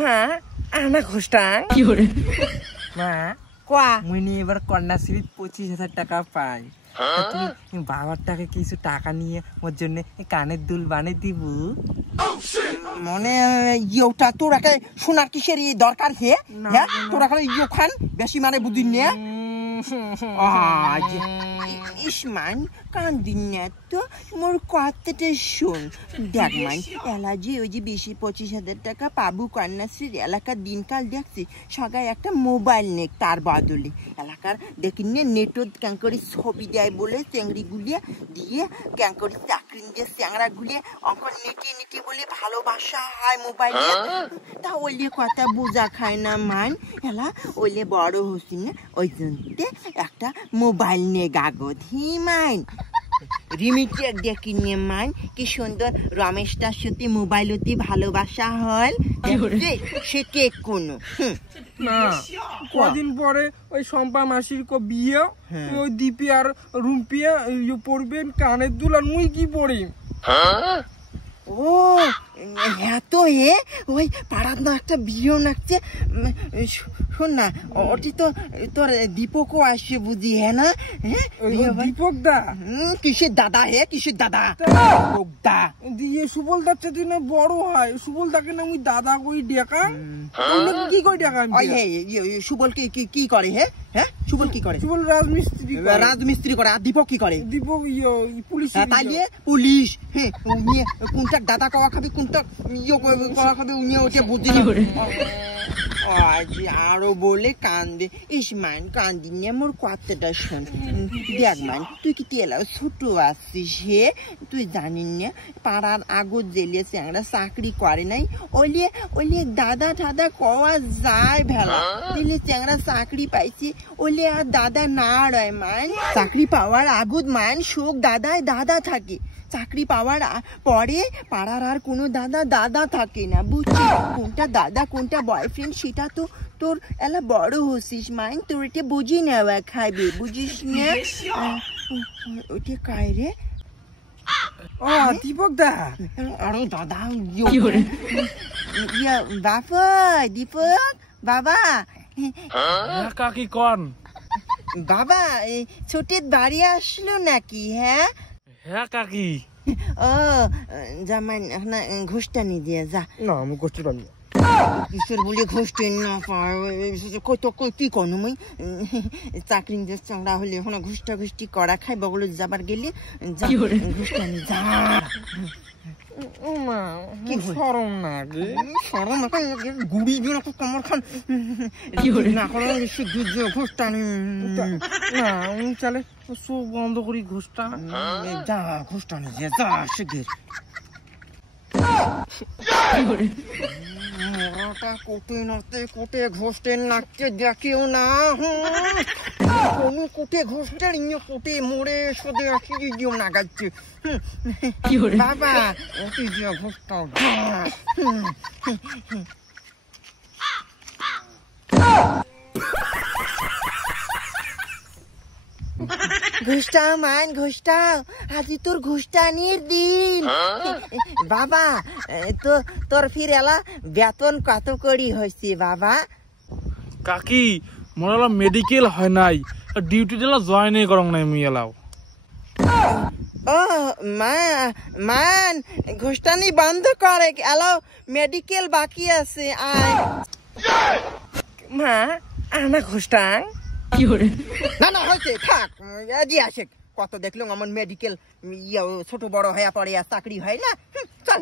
মা আনা ঘোষটাং মা কোয়া মুই এবার কন্যাশ্রী 25,000 টাকা পাই তুমি বাবার টাকা কিছু টাকা নিয়ে ওর জন্য কানের দুল বানিয়ে দিব মনে ইয়োটা তোরা সোনার কিসের দরকার হে হ্যাঁ তোরা ইয়ো খান বেশি মানে বুঝিন নিয়ে ইসমান কান্দিন না তো মোর কথাটা শোন দেখ মান এলা যে ওই যে 20-25,000 টাকা পাবো কন্যাশ্রীর এলাকার দিনকাল দেখছি সবাই একটা মোবাইল নেক তার বদলে এলাকার দেখিন নেটও ক্যাং করে ছবি দেয় বলে চেংড়ি গুলিয়ে দিয়ে ক্যাং করে চাকরি দিয়ে চ্যাংড়া গুলিয়ে অঙ্ক নেটে বলে ভালোবাসা হয় মোবাইলে তা ওইলে কথা বোঝা খায় না মান এলা ওইলে বড় হসি না ওই জন্য একটা মোবাইল নে গাগদ হিমাইন রিমিটেড দেখি নিয়ে মান কি সুন্দর রমেশটার সাথে মোবাইল অতি ভালোবাসা হল সে কে কোনো না কদিন পরে ওই সম্পা মাসির বিয়ে ওই দীপি আর রুম্পিয়া পড়বেন কানের দুল আর মুই কি পড়ি ও হ্যাঁ তো ওই পাড়ার না একটা বিয়েও নাকছে শোন না ওটি তো তোর দীপকও আসছে বুঝি হ্যাঁ না দীপক দা কিসের দাদা কিসের দাদা দা দিয়ে সুবল দার চাইতে না বড় হয় সুবল দাকে না আমি দাদা কই ডেকা কি কই ডেকা সুবল কি করে হ্যাঁ সুবল কি করে সুবল রাজমিস্ত্রি করে আর দীপক কি করে দীপক পুলিশ তাইলে পুলিশ হ্যাঁ কোনটা দাদা কওয়া খাবে কোনটা কওয়া খাবে উনি ওকে বুঝি আরো বলে কান্দে ইসমান কান্দি নিয়ে মোর কথাটা শোন দেখ মান তুই কি তেলা ছোট আসছিস তুই জানিস না পাড়ার আগর জেলে চ্যাংরা চাকরি করে নাই ওইলে দাদা ঠাদা কওয়া যায় ভেলা দিলে চ্যাংরা চাকরি পাইছি ওইলে আর দাদা না রয় মান চাকরি পাওয়ার আগত মান শোক দাদা থাকে চাকরি পাওয়ার পরে পাড়ার আর কোনো দাদা থাকে না বুঝছিস কোনটা দাদা কোনটা বয়ফ্রেন্ড সেটা তো তোর এলা বড় হসিস মাইন তোর এটা বুঝি নেওয়া খাইবে বুঝিস না ওটা কায় রে দীপক দা আরে দাদা দীপক বাবা কাকি কন বাবা ছোটের বাড়ি আসলো নাকি হ্যাঁ কাকি ও জামাই ঘুষটা নি দিয়ে যা না আমি ঘুষতে পারি কিশোর বলে ঘুষতে না কত কি কোনো মুই চাকরি চাংড়া হলে এখন ঘুষটি করা খাই বগলে যাবার গেলে ঘুষটা নি যা কি সরম না সরম গুড়ি দিয়ে কমর খান না করে ঘুষটা নি না চলে চোখ বন্ধ করি ঘুষটা যা ঘুষটা নি যা শিগগির মোরাটা কোটে ঘোষটের নাচতে দেখেও না কোনো কোটে ঘোষটের ইয়ে কোটে মোড়ে সদে আসি গিয়েও না গাচ্ছে বাবা ওটি যে ঘোষটা ঘুষটাও মান ঘুষটাও আজি তোর ঘুষটানির দিন বাবা তো তোর ফির এলা বেতন কত করি হয়েছে বাবা কাকি মোর এলা মেডিকেল হয় নাই ডিউটি দিলা জয়েনই করং নাই মুই এলাও ও মান ঘুষটানি বন্ধ করে এলাও মেডিকেল বাকি আছে আয় মা আনা ঘুষটাং না হয়েছে থাক জি আসে কত দেখলাম আমার মেডিকেল ছোট বড় হয়ে পড়ে আর চাকরি হয় না চল